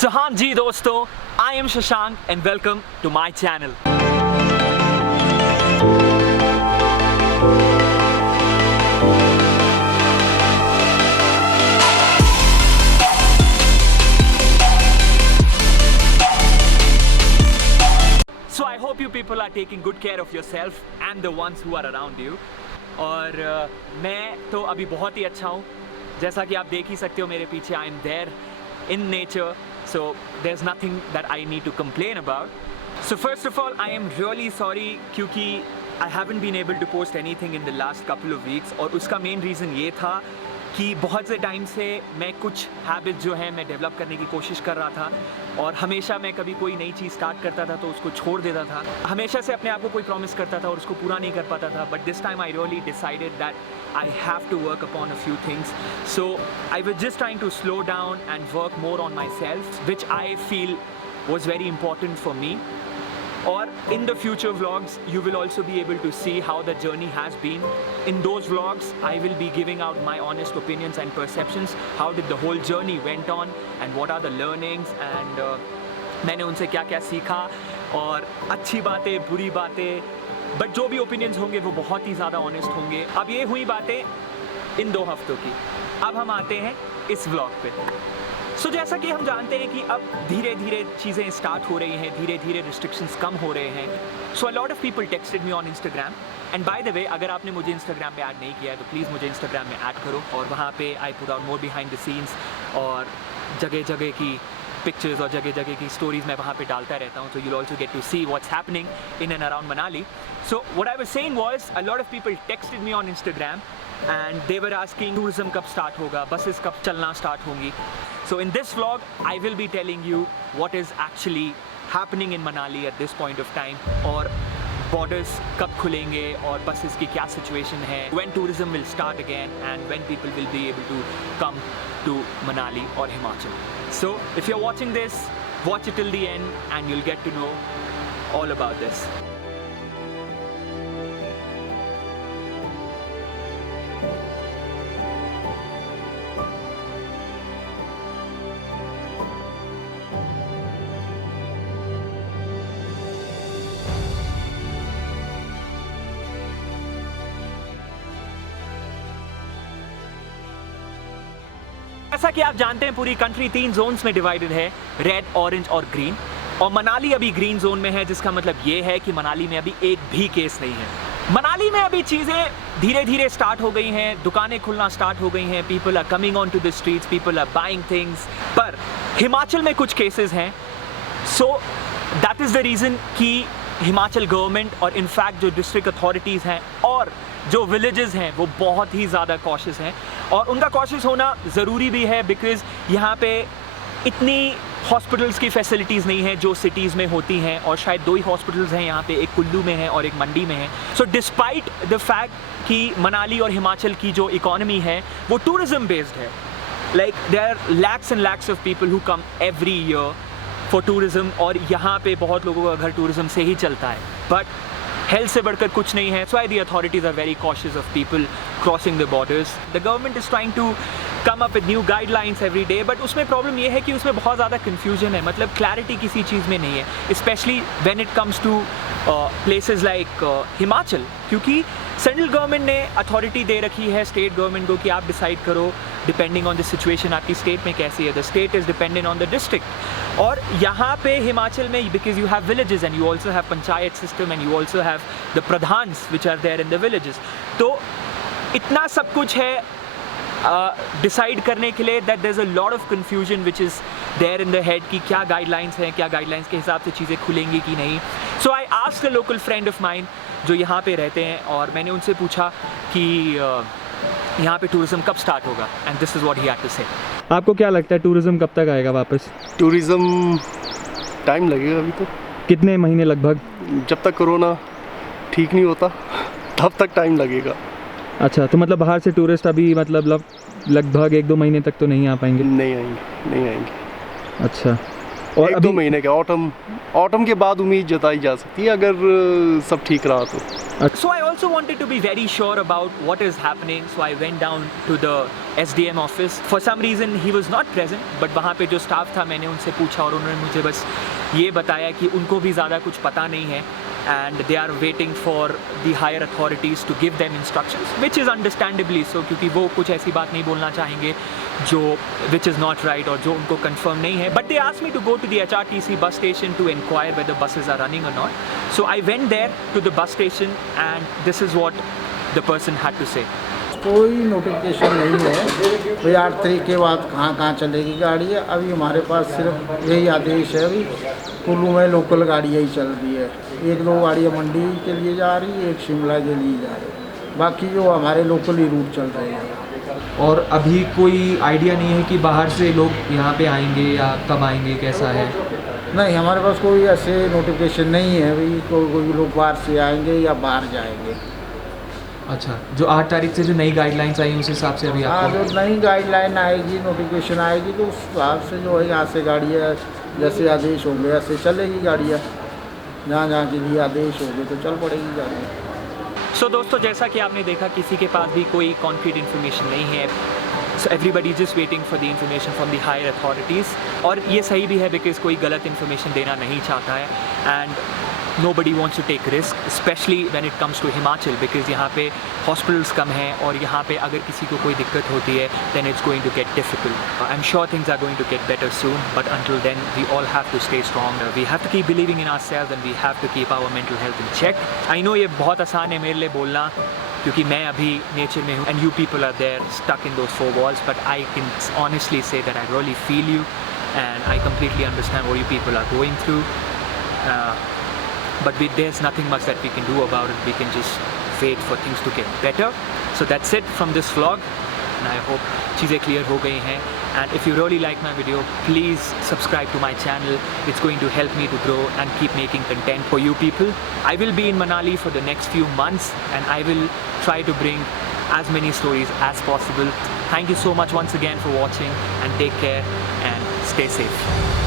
So हाँ जी दोस्तों, I am Shashank and welcome to my channel. So I hope you people are taking good care of yourself and the ones who are around you. और मैं तो अभी बहुत ही अच्छा हूँ, जैसा कि आप देख ही सकते हो मेरे पीछे. I am there in nature, so there's nothing that I need to complain about. So first of all, I am really sorry क्योंकि I haven't been able to post anything in the last couple of weeks. और उसका main reason ये था कि बहुत से time से मैं कुछ हैबिट जो है मैं डेवलप करने की कोशिश कर रहा था, और हमेशा मैं कभी कोई नई चीज़ स्टार्ट करता था तो उसको छोड़ देता था. हमेशा से अपने आप को कोई प्रॉमिस करता था और उसको पूरा नहीं कर पाता था. But this time I really decided that I have to work upon a few things. So I was just trying to slow down and work more on myself, which I feel was very important for me. Or in the future vlogs, you will also be able to see how the journey has been. In those vlogs, I will be giving out my honest opinions and perceptions. How did the whole journey went on and what are the learnings and मैंने उनसे क्या क्या सीखा, और अच्छी बातें बुरी बातें, बट जो भी ओपिनियंस होंगे वो बहुत ही ज़्यादा ऑनेस्ट होंगे. अब ये हुई बातें इन 2 हफ्तों की. अब हम आते हैं इस व्लॉग पे. सो जैसा कि हम जानते हैं कि अब धीरे धीरे चीज़ें स्टार्ट हो रही हैं, धीरे धीरे रिस्ट्रिक्शंस कम हो रहे हैं. So a lot of people texted me on Instagram. And by the way, अगर आपने मुझे इंस्टाग्राम पे ऐड नहीं किया है तो प्लीज़ मुझे इंस्टाग्राम में ऐड करो. और वहाँ पे I put out more behind the scenes, और जगह जगह की पिक्चर्स और जगह जगह की स्टोरीज मैं वहाँ पे डालता रहता हूँ. So you'll also get to see what's happening in and around Manali. So what I was saying was, a lot of people texted me on Instagram and they were asking tourism कब start होगा, buses कब चलना start होंगी. So in this vlog, I will be telling you what is actually happening in Manali at this point of time, और borders कब खुलेंगे और buses की क्या situation है, when tourism will start again and when people will be able to come to Manali or Himachal. So if you're watching this, watch it till the end and you'll get to know all about this. जैसा कि आप जानते हैं, पूरी country 3 Jones में divided है, red, orange और green. और मनाली अभी ग्रीन जोन में है, जिसका मतलब ये है कि मनाली में अभी एक भी केस नहीं है. मनाली में अभी चीज़ें धीरे धीरे स्टार्ट हो गई हैं, दुकानें खुलना स्टार्ट हो गई हैं, people are coming on to the streets, people are buying things. पर हिमाचल में कुछ केसेस हैं. So that is the reason कि हिमाचल गवर्नमेंट और इनफैक्ट जो डिस्ट्रिक्ट अथॉरिटीज़ हैं और जो विलेजेस हैं वो बहुत ही ज़्यादा कॉशियस हैं. और उनका कॉशियस होना ज़रूरी भी है, बिकॉज़ यहाँ पे इतनी हॉस्पिटल्स की फैसिलिटीज़ नहीं है जो सिटीज़ में होती हैं, और शायद 2 ही हॉस्पिटल्स हैं यहाँ पे, एक कुल्लू में है और एक मंडी में है. सो डिस्पाइट द फैक्ट कि मनाली और हिमाचल की जो इकॉनमी है वो टूरिज़म बेस्ड है, like there are lakhs and lakhs of people who come every year for tourism, और यहाँ पे बहुत लोगों का घर टूरिज़म से ही चलता है. बट हेल्थ से बढ़कर कुछ नहीं है. So I the authorities are very cautious of people crossing the borders. The government is trying to come up with new guidelines every day, but उसमें प्रॉब्लम ये है कि उसमें बहुत ज़्यादा कन्फ्यूजन है, मतलब क्लैरिटी किसी चीज़ में नहीं है, specially when it comes to places like Himachal. क्योंकि सेंट्रल गवर्नमेंट ने अथॉरिटी दे रखी है स्टेट गवर्नमेंट को कि आप डिसाइड करो डिपेंडिंग ऑन द सिचुएशन आपकी स्टेट में कैसी है. The state is dependent on the district. और यहाँ पे हिमाचल में, because you have villages and you also have panchayat system and you also have the pradhans which are there in the villages, तो इतना सब कुछ है डिसाइड करने के लिए, that there is a lot of confusion which is there in the head कि क्या गाइडलाइंस हैं, क्या गाइडलाइंस के हिसाब से चीज़ें खुलेंगी कि नहीं. So I asked a local friend of mine जो यहाँ पे रहते हैं, और मैंने उनसे पूछा कि यहाँ पे टूरिज़म कब स्टार्ट होगा, and this is what he had to say. आपको क्या लगता है टूरिज़म कब तक आएगा वापस? टूरिज़म टाइम लगेगा अभी तो. कितने महीने लगभग? जब तक कोरोना ठीक नहीं होता तब तक टाइम लगेगा. अच्छा, तो मतलब बाहर से टूरिस्ट अभी मतलब लगभग 1-2 महीने तक तो नहीं आ पाएंगे? नहीं आएंगे. अच्छा, और 1-2 महीने के ऑटम के बाद उम्मीद जताई जा सकती है अगर सब ठीक रहा तो. So I also wanted to be very sure about what is happening, so I went down to the SDM office. For some reason he was not present, but वहाँ पे जो staff था मैंने उनसे पूछा और उन्होंने मुझे बस ये बताया कि उनको भी ज़्यादा कुछ पता नहीं है and they are waiting for the higher authorities to give them instructions, which is understandably so, क्योंकि वो कुछ ऐसी बात नहीं बोलना चाहेंगे जो which is not right और जो उनको confirm नहीं है. But they asked me to go to the HRTC bus station to inquire whether buses are running or not. So I went there to the bus station and this is what the person had to say. कोई notification नहीं है भाई 8 तारीख के बाद कहाँ कहाँ चलेगी गाड़ी है. अभी हमारे पास सिर्फ यही आदेश है. अभी कुल्लू में लोकल गाड़ियाँ ही चल रही है. 1-2 गाड़ियाँ मंडी के लिए जा रही है, एक शिमला के लिए जा रही है. बाकी जो हमारे लोकल ही रूट चल रहे हैं. और अभी कोई आइडिया नहीं है कि बाहर से लोग यहाँ पे आएंगे या कब आएंगे, कैसा है? नहीं, हमारे पास कोई ऐसे नोटिफिकेशन नहीं है भाई कोई लोग बाहर से आएंगे या बाहर जाएंगे. अच्छा, जो 8 तारीख से जो नई गाइडलाइंस आई उस हिसाब से अभी हाँ, आपको जो नई गाइडलाइन आएगी, नोटिफिकेशन आएगी तो उस हिसाब से जो है यहाँ से गाड़ियाँ जैसे आदेश होंगे ऐसे चलेगी गाड़ियाँ. जहाँ जहाँ के लिए आदेश होंगे तो चल पड़ेगी गाड़ियाँ. सो दोस्तों, जैसा कि आपने देखा किसी के पास भी कोई कॉन्क्रीट इन्फॉर्मेशन नहीं है. So everybody just waiting for the information from the higher authorities. और ये सही भी है बिकॉज कोई गलत इन्फॉर्मेशन देना नहीं चाहता है. And nobody wants to take risk, especially when it comes to Himachal, because यहाँ पे hospitals कम हैं और यहाँ पे अगर किसी को कोई दिक्कत होती है then it's going to get difficult. I'm sure things are going to get better soon, but until then we all have to stay strong. We have to keep believing in ourselves and we have to keep our mental health in check. I know ये बहुत आसान है मेरे लिए बोलना क्योंकि मैं अभी नेचर में हूँ and you people are there stuck in those 4 walls, but I can honestly say that I really feel you and I completely understand what you people are going through. But there's nothing much that we can do about it. We can just wait for things to get better. So that's it from this vlog and I hope चीज़ें clear हो गई हैं. And if you really like my video, please subscribe to my channel. It's going to help me to grow and keep making content for you people. I will be in Manali for the next few months and I will try to bring as many stories as possible. Thank you so much once again for watching and take care and stay safe.